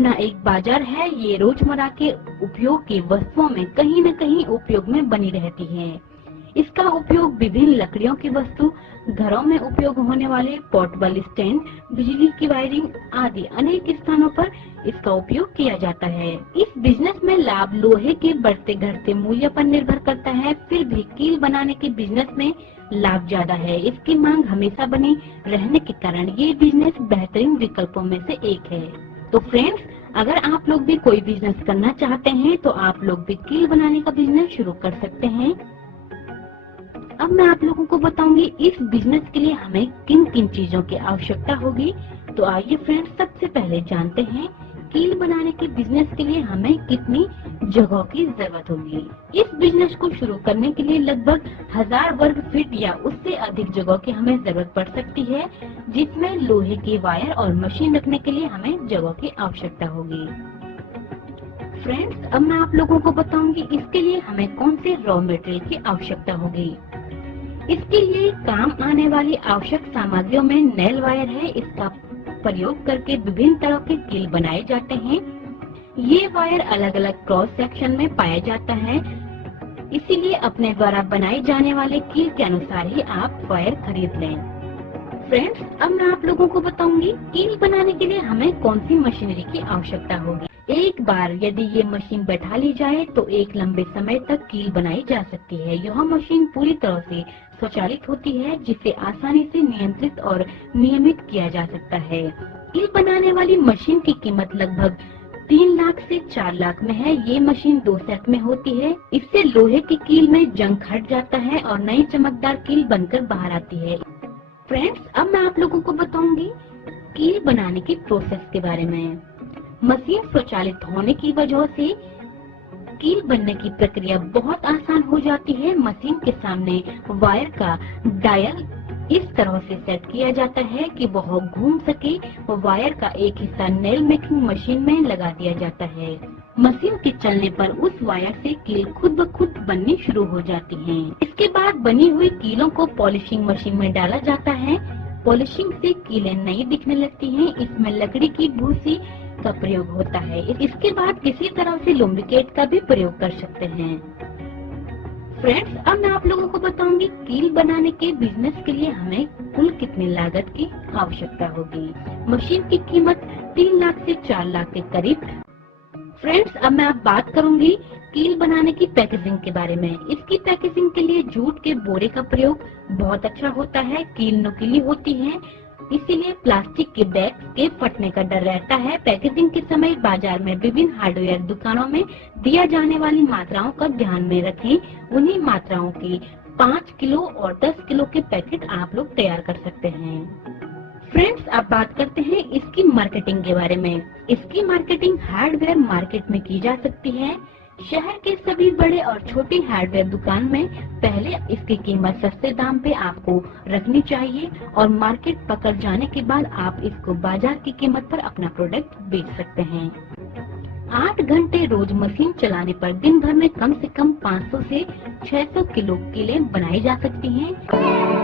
अपना एक बाजार है। ये रोजमर्रा के उपयोग की वस्तुओं में कहीं न कहीं उपयोग में बनी रहती है। इसका उपयोग विभिन्न लकड़ियों की वस्तु, घरों में उपयोग होने वाले पोर्टेबल स्टैंड, बिजली की वायरिंग आदि अनेक स्थानों पर इसका उपयोग किया जाता है। इस बिजनेस में लाभ लोहे के बढ़ते घटते मूल्य पर निर्भर करता है। फिर भी कील बनाने के बिजनेस में लाभ ज्यादा है। इसकी मांग हमेशा बनी रहने के कारण ये बिजनेस बेहतरीन विकल्पों में से एक है। तो फ्रेंड्स, अगर आप लोग भी कोई बिजनेस करना चाहते हैं तो आप लोग भी कील बनाने का बिजनेस शुरू कर सकते हैं। अब मैं आप लोगों को बताऊंगी इस बिजनेस के लिए हमें किन किन चीजों की आवश्यकता होगी। तो आइए फ्रेंड्स, सबसे पहले जानते हैं कील बनाने के बिजनेस के लिए हमें कितनी जगह की जरूरत होगी। इस बिजनेस को शुरू करने के लिए लगभग 1000 वर्ग फीट या उससे अधिक जगह की हमें जरूरत पड़ सकती है, जिसमें लोहे के वायर और मशीन रखने के लिए हमें जगह की आवश्यकता होगी। फ्रेंड्स, अब मैं आप लोगों को बताऊंगी इसके लिए हमें कौन से रॉ मटेरियल की आवश्यकता होगी। इसके लिए काम आने वाली आवश्यक सामग्रियों में नेल वायर है। इसका प्रयोग करके विभिन्न तरह के कील बनाए जाते हैं। ये वायर अलग अलग क्रॉस सेक्शन में पाया जाता है, इसीलिए अपने द्वारा बनाए जाने वाले कील के अनुसार ही आप वायर खरीद लें। फ्रेंड्स, अब मैं आप लोगों को बताऊंगी कील बनाने के लिए हमें कौन सी मशीनरी की आवश्यकता होगी। एक बार यदि ये मशीन बैठा ली जाए तो एक लंबे समय तक कील बनाई जा सकती है। यह मशीन पूरी तरह से स्वचालित होती है, जिसे आसानी से नियंत्रित और नियमित किया जा सकता है। कील बनाने वाली मशीन की कीमत लगभग 3 लाख से 4 लाख में है। ये मशीन 2 सेट में होती है। इससे लोहे की कील में जंग हट जाता है और नई चमकदार कील बनकर बाहर आती है। फ्रेंड्स, अब मैं आप लोगों को बताऊंगी कील बनाने की प्रोसेस के बारे में। मशीन स्वचालित होने की वजह से कील बनने की प्रक्रिया बहुत आसान हो जाती है। मशीन के सामने वायर का डायल इस तरह से सेट किया जाता है कि वह घूम सके। वायर का एक हिस्सा नेल मेकिंग मशीन में लगा दिया जाता है। मशीन के चलने पर उस वायर से कील खुद ब खुद बननी शुरू हो जाती है। इसके बाद बनी हुई कीलों को पॉलिशिंग मशीन में डाला जाता है। पॉलिशिंग से कीलें नई दिखने लगती हैं। इसमें लकड़ी की भूसी का प्रयोग होता है। इसके बाद किसी तरह से लुब्रिकेट का भी प्रयोग कर सकते हैं। फ्रेंड्स, अब मैं आप लोगों को बताऊंगी कील बनाने के बिजनेस के लिए हमें कुल कितनी लागत की आवश्यकता होगी। मशीन की कीमत 3 लाख से 4 लाख के करीब। फ्रेंड्स, अब मैं अब बात करूंगी कील बनाने की पैकेजिंग के बारे में। इसकी पैकेजिंग के लिए जूट के बोरे का प्रयोग बहुत अच्छा होता है। कील नुकीली होती है, इसीलिए प्लास्टिक के बैग के फटने का डर रहता है। पैकेजिंग के समय बाजार में विभिन्न हार्डवेयर दुकानों में दिया जाने वाली मात्राओं का ध्यान में रखें। उन्हीं मात्राओं की 5 किलो और 10 किलो के पैकेट आप लोग तैयार कर सकते हैं। फ्रेंड्स, अब बात करते हैं इसकी मार्केटिंग के बारे में। इसकी मार्केटिंग हार्डवेयर मार्केट में की जा सकती है। शहर के सभी बड़े और छोटे हार्डवेयर दुकान में पहले इसकी कीमत सस्ते दाम पे आपको रखनी चाहिए और मार्केट पकड़ जाने के बाद आप इसको बाजार की कीमत पर अपना प्रोडक्ट बेच सकते हैं। 8 घंटे रोज मशीन चलाने पर दिन भर में कम से कम 500 से 600 किलो कीलें बनाई जा सकती हैं।